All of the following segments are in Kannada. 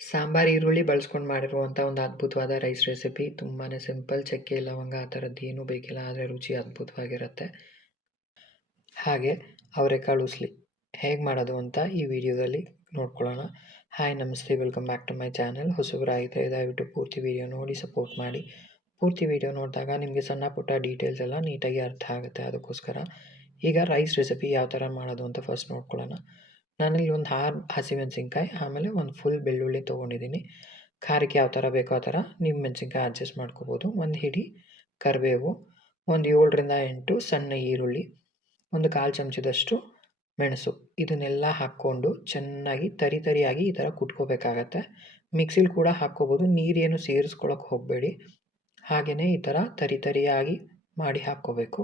ಸಾಂಬಾರು, ಈರುಳ್ಳಿ ಬಳಸ್ಕೊಂಡು ಮಾಡಿರುವಂಥ ಒಂದು ಅದ್ಭುತವಾದ ರೈಸ್ ರೆಸಿಪಿ ತುಂಬಾ ಸಿಂಪಲ್ ಚಕ್ಕೆ, ಲವಂಗ ಆ ಥರದ್ದು ಏನೂ ಬೇಕಿಲ್ಲ, ಆದರೆ ರುಚಿ ಅದ್ಭುತವಾಗಿರುತ್ತೆ. ಹಾಗೆ ಅವರೆಕಾಳು ಉಸ್ಲಿ. ಹೇಗೆ ಮಾಡೋದು ಅಂತ ಈ ವಿಡಿಯೋದಲ್ಲಿ ನೋಡ್ಕೊಳ್ಳೋಣ. ಹಾಯ್ ನಮಸ್ತೆ welcome back to my channel ಹೊಸಬರಾಗಿದ್ದರೆ ದಯವಿಟ್ಟು ಪೂರ್ತಿ ವಿಡಿಯೋ ನೋಡಿ ಸಪೋರ್ಟ್ ಮಾಡಿ. ಪೂರ್ತಿ ವಿಡಿಯೋ ನೋಡಿದಾಗ ನಿಮಗೆ ಸಣ್ಣ ಪುಟ್ಟ ಡೀಟೇಲ್ಸ್ ಎಲ್ಲ ನೀಟಾಗಿ ಅರ್ಥ ಆಗುತ್ತೆ. ಅದಕ್ಕೋಸ್ಕರ ಈಗ ರೈಸ್ ರೆಸಿಪಿ ಯಾವ ಥರ ಮಾಡೋದು ಅಂತ ಫಸ್ಟ್ ನೋಡ್ಕೊಳ್ಳೋಣ. ನಾನಿಲ್ಲಿ ಒಂದು ಆರು ಹಸಿಮೆಣಸಿನ್ಕಾಯಿ, ಆಮೇಲೆ ಒಂದು ಫುಲ್ ಬೆಳ್ಳುಳ್ಳಿ ತೊಗೊಂಡಿದ್ದೀನಿ. ಖಾರಕ್ಕೆ ಯಾವ ಥರ ಬೇಕೋ ಆ ಥರ ನಿಮ್ಮ ಮೆಣಸಿನ್ಕಾಯಿ ಅಡ್ಜಸ್ಟ್ ಮಾಡ್ಕೋಬೋದು. ಒಂದು ಹಿಡಿ, ಕರಿಬೇವು, ಒಂದು ಏಳರಿಂದ ಎಂಟು ಸಣ್ಣ ಈರುಳ್ಳಿ, ಒಂದು ಕಾಲು ಚಮಚದಷ್ಟು ಮೆಣಸು. ಇದನ್ನೆಲ್ಲ ಹಾಕ್ಕೊಂಡು ಚೆನ್ನಾಗಿ ತರಿ ತರಿಯಾಗಿ ಈ ಥರ ಕುಟ್ಕೋಬೇಕಾಗತ್ತೆ. ಮಿಕ್ಸಿಲಿ ಕೂಡ ಹಾಕ್ಕೋಬೋದು. ನೀರೇನು ಸೇರಿಸ್ಕೊಳಕ್ಕೆ ಹೋಗಬೇಡಿ. ಹಾಗೆಯೇ ಈ ಥರ ತರಿ ತರಿಯಾಗಿ ಮಾಡಿ ಹಾಕ್ಕೋಬೇಕು.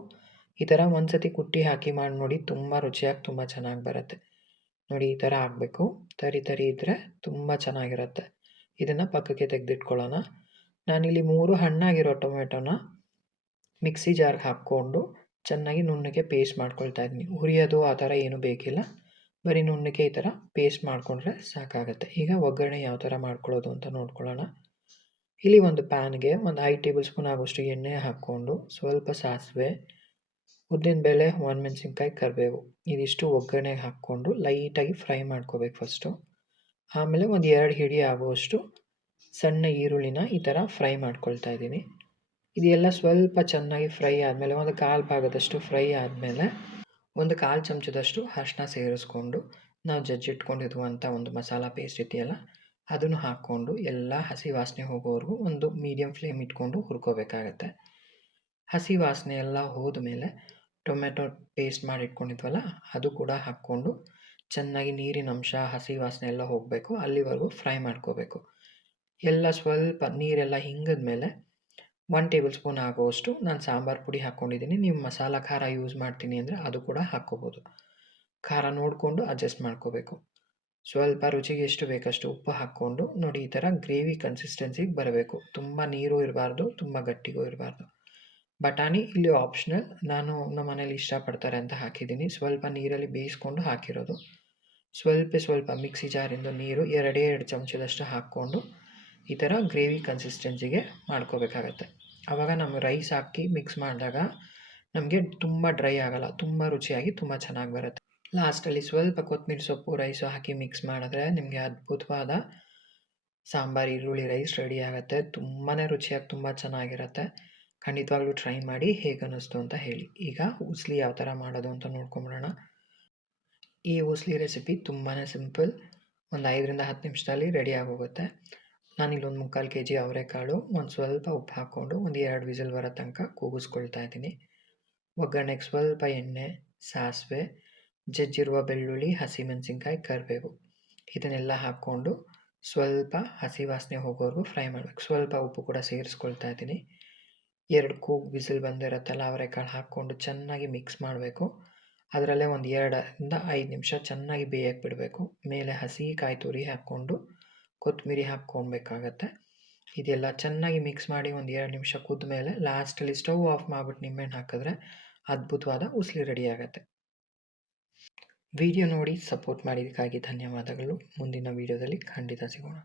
ಈ ಥರ ಒಂದು ಸತಿ ಕುಟ್ಟಿ ಹಾಕಿ ಮಾಡಿ ನೋಡಿ, ತುಂಬ ರುಚಿಯಾಗಿ ತುಂಬ ಚೆನ್ನಾಗಿ ಬರುತ್ತೆ. ನೋಡಿ ಈ ಥರ ಆಗಬೇಕು. ತರಿ ತರಿ ಇದ್ದರೆ ತುಂಬ ಚೆನ್ನಾಗಿರುತ್ತೆ. ಇದನ್ನು ಪಕ್ಕಕ್ಕೆ ತೆಗೆದಿಟ್ಕೊಳ್ಳೋಣ. ನಾನಿಲ್ಲಿ ಮೂರು ಹಣ್ಣಾಗಿರೋ ಟೊಮೆಟೊನ ಮಿಕ್ಸಿ ಜಾರ್ಗೆ ಹಾಕ್ಕೊಂಡು ಚೆನ್ನಾಗಿ ನುಣ್ಣಗೆ ಪೇಸ್ಟ್ ಮಾಡ್ಕೊಳ್ತಾ ಇದ್ದೀನಿ. ಹುರಿಯೋದು ಆ ಥರ ಏನೂ ಬೇಕಿಲ್ಲ. ಬರೀ ನುಣ್ಣಗೆ ಈ ಥರ ಪೇಸ್ಟ್ ಮಾಡಿಕೊಂಡ್ರೆ ಸಾಕಾಗುತ್ತೆ. ಈಗ ಒಗ್ಗರಣೆ ಯಾವ ಥರ ಮಾಡ್ಕೊಳ್ಳೋದು ಅಂತ ನೋಡ್ಕೊಳ್ಳೋಣ. ಇಲ್ಲಿ ಒಂದು ಪ್ಯಾನ್ಗೆ ಒಂದು ಐದು ಟೇಬಲ್ ಸ್ಪೂನ್ ಆಗೋಷ್ಟು ಎಣ್ಣೆ ಹಾಕ್ಕೊಂಡು ಸ್ವಲ್ಪ ಸಾಸಿವೆ ಉದ್ದಿನಬೇಳೆ ಒಣಮೆಣ್ಸಿನ್ಕಾಯಿ, ಕರಿಬೇವು ಇದಿಷ್ಟು ಒಗ್ಗರಣೆಗೆ ಹಾಕ್ಕೊಂಡು ಲೈಟಾಗಿ ಫ್ರೈ ಮಾಡ್ಕೋಬೇಕು ಫಸ್ಟು ಆಮೇಲೆ ಒಂದು ಎರಡು ಹಿಡಿ ಆಗುವಷ್ಟು ಸಣ್ಣ ಈರುಳ್ಳಿನ ಈ ಥರ ಫ್ರೈ ಮಾಡ್ಕೊಳ್ತಾ ಇದ್ದೀನಿ. ಇದೆಲ್ಲ ಸ್ವಲ್ಪ ಚೆನ್ನಾಗಿ ಫ್ರೈ ಆದಮೇಲೆ ಒಂದು ಕಾಲು ಭಾಗದಷ್ಟು ಫ್ರೈ ಆದಮೇಲೆ ಒಂದು ಕಾಲು ಚಮಚದಷ್ಟು ಅರ್ಶಿನ ಸೇರಿಸ್ಕೊಂಡು ನಾವು ಜಜ್ಜಿಟ್ಕೊಂಡಿರುವಂಥ ಒಂದು ಮಸಾಲ ಪೇಸ್ಟ್ ಇದೆಯಲ್ಲ, ಅದನ್ನು ಹಾಕ್ಕೊಂಡು ಎಲ್ಲ ಹಸಿ ವಾಸನೆ ಹೋಗೋವರೆಗೂ ಒಂದು ಮೀಡಿಯಮ್ ಫ್ಲೇಮ್ ಇಟ್ಕೊಂಡು ಹುರ್ಕೋಬೇಕಾಗತ್ತೆ. ಹಸಿ ವಾಸನೆ ಎಲ್ಲ ಹೋದ್ಮೇಲೆ ಟೊಮೆಟೊ ಪೇಸ್ಟ್ ಮಾಡಿ ಇಟ್ಕೊಂಡಿದ್ವಲ್ಲ ಅದು ಕೂಡ ಹಾಕ್ಕೊಂಡು ಚೆನ್ನಾಗಿ ನೀರಿನ ಅಂಶ, ಹಸಿ ವಾಸನೆ ಎಲ್ಲ ಹೋಗಬೇಕು, ಅಲ್ಲಿವರೆಗೂ ಫ್ರೈ ಮಾಡ್ಕೋಬೇಕು. ಎಲ್ಲ ಸ್ವಲ್ಪ ನೀರೆಲ್ಲ ಹಿಂಗಿದ ಮೇಲೆ ಒನ್ ಟೇಬಲ್ ಸ್ಪೂನ್ ಆಗೋಷ್ಟು ನಾನು ಸಾಂಬಾರು ಪುಡಿ ಹಾಕ್ಕೊಂಡಿದ್ದೀನಿ ನೀವು ಮಸಾಲ ಖಾರ ಯೂಸ್ ಮಾಡ್ತೀನಿ ಅಂದರೆ ಅದು ಕೂಡ ಹಾಕ್ಕೋಬೋದು. ಖಾರ ನೋಡಿಕೊಂಡು ಅಡ್ಜಸ್ಟ್ ಮಾಡ್ಕೋಬೇಕು. ಸ್ವಲ್ಪ ರುಚಿಗೆ ಎಷ್ಟು ಬೇಕಷ್ಟು ಉಪ್ಪು ಹಾಕ್ಕೊಂಡು ನೋಡಿ ಈ ಥರ ಗ್ರೇವಿ ಕನ್ಸಿಸ್ಟೆನ್ಸಿಗೆ ಬರಬೇಕು. ತುಂಬ ನೀರು ಇರಬಾರ್ದು, ತುಂಬ ಗಟ್ಟಿಗೂ ಇರಬಾರ್ದು. ಬಟಾಣಿ ಇಲ್ಲಿ ಆಪ್ಷನಲ್ ನಾನು ನಮ್ಮ ಮನೇಲಿ ಇಷ್ಟಪಡ್ತಾರೆ ಅಂತ ಹಾಕಿದ್ದೀನಿ. ಸ್ವಲ್ಪ ನೀರಲ್ಲಿ ಬೇಯಿಸ್ಕೊಂಡು ಹಾಕಿರೋದು. ಸ್ವಲ್ಪ ಸ್ವಲ್ಪ ಮಿಕ್ಸಿ ಜಾರಿಂದ ನೀರು ಎರಡೇ ಎರಡು ಚಮಚದಷ್ಟು ಹಾಕ್ಕೊಂಡು ಈ ಥರ ಗ್ರೇವಿ ಕನ್ಸಿಸ್ಟೆನ್ಸಿಗೆ ಮಾಡ್ಕೋಬೇಕಾಗತ್ತೆ. ಆವಾಗ ನಮ್ಮ ರೈಸ್ ಹಾಕಿ ಮಿಕ್ಸ್ ಮಾಡಿದಾಗ ನಮಗೆ ತುಂಬ ಡ್ರೈ ಆಗೋಲ್ಲ, ತುಂಬ ರುಚಿಯಾಗಿ ತುಂಬ ಚೆನ್ನಾಗಿ ಬರುತ್ತೆ. ಲಾಸ್ಟಲ್ಲಿ ಸ್ವಲ್ಪ ಕೊತ್ತಂಬರಿ ಸೊಪ್ಪು ರೈಸು ಹಾಕಿ ಮಿಕ್ಸ್ ಮಾಡಿದ್ರೆ ನಿಮಗೆ ಅದ್ಭುತವಾದ ಸಾಂಬಾರು, ಈರುಳ್ಳಿ ರೈಸ್ ರೆಡಿ ಆಗುತ್ತೆ. ತುಂಬಾ ರುಚಿಯಾಗಿ ತುಂಬ ಚೆನ್ನಾಗಿರುತ್ತೆ. ಖಂಡಿತವಾಗ್ಲೂ ಟ್ರೈ ಮಾಡಿ ಹೇಗೆ ಅನ್ನಿಸ್ತು ಅಂತ ಹೇಳಿ. ಈಗ ಉಸ್ಲಿ ಯಾವ ಥರ ಮಾಡೋದು ಅಂತ ನೋಡ್ಕೊಂಬಿಡೋಣ. ಈ ಉಸ್ಲಿ ರೆಸಿಪಿ ತುಂಬಾ ಸಿಂಪಲ್ ಒಂದು ಐದರಿಂದ ಹತ್ತು ನಿಮಿಷದಲ್ಲಿ ರೆಡಿ ಆಗೋಗುತ್ತೆ. ನಾನಿಲ್ಲಿ ಒಂದು ಮುಕ್ಕಾಲು ಕೆ ಜಿ ಅವರೆಕಾಳು, ಒಂದು ಸ್ವಲ್ಪ ಉಪ್ಪು ಹಾಕ್ಕೊಂಡು ಒಂದು ಎರಡು ವಿಸಿಲ್ ಬರೋ ತನಕ ಕೂಗಿಸ್ಕೊಳ್ತಾ ಇದ್ದೀನಿ. ಒಗ್ಗರಣೆಗೆ ಸ್ವಲ್ಪ ಎಣ್ಣೆ, ಸಾಸಿವೆ, ಜಜ್ಜಿರುವ ಬೆಳ್ಳುಳ್ಳಿ ಹಸಿಮೆಣಸಿನ್ಕಾಯಿ ಕರಿಬೇವು. ಇದನ್ನೆಲ್ಲ ಹಾಕ್ಕೊಂಡು ಸ್ವಲ್ಪ ಹಸಿ ವಾಸನೆ ಹೋಗೋವರೆಗೂ ಫ್ರೈ ಮಾಡಬೇಕು. ಸ್ವಲ್ಪ ಉಪ್ಪು ಕೂಡ ಸೇರಿಸ್ಕೊಳ್ತಾ ಇದ್ದೀನಿ. ಎರಡು ಕೂಗು ವಿಸಿಲ್ ಬಂದಿರುತ್ತಲ್ಲ ಅವರೆಕಾಳು ಹಾಕ್ಕೊಂಡು ಚೆನ್ನಾಗಿ ಮಿಕ್ಸ್ ಮಾಡಬೇಕು. ಅದರಲ್ಲೇ ಒಂದು ಎರಡರಿಂದ ಐದು ನಿಮಿಷ ಚೆನ್ನಾಗಿ ಬೇಯಕ್ಕೆ ಬಿಡಬೇಕು. ಮೇಲೆ ಹಸಿ ಕಾಯಿ ತುರಿ ಹಾಕ್ಕೊಂಡು ಕೊತ್ತಂಬರಿ ಹಾಕ್ಕೊಳ್ಬೇಕಾಗತ್ತೆ. ಇದೆಲ್ಲ ಚೆನ್ನಾಗಿ ಮಿಕ್ಸ್ ಮಾಡಿ ಒಂದು ಎರಡು ನಿಮಿಷ ಕುದ್ದ ಮೇಲೆ ಲಾಸ್ಟಲ್ಲಿ ಸ್ಟವ್ ಆಫ್ ಮಾಡಿಬಿಟ್ಟು ನಿಂಬೆಹಣ್ಣು ಹಾಕಿದ್ರೆ ಅದ್ಭುತವಾದ ಉಸ್ಲಿ ರೆಡಿ ಆಗುತ್ತೆ ವಿಡಿಯೋ ನೋಡಿ ಸಪೋರ್ಟ್ ಮಾಡಿದ್ದಕ್ಕಾಗಿ ಧನ್ಯವಾದಗಳು. ಮುಂದಿನ ವಿಡಿಯೋದಲ್ಲಿ ಖಂಡಿತ ಸಿಗೋಣ.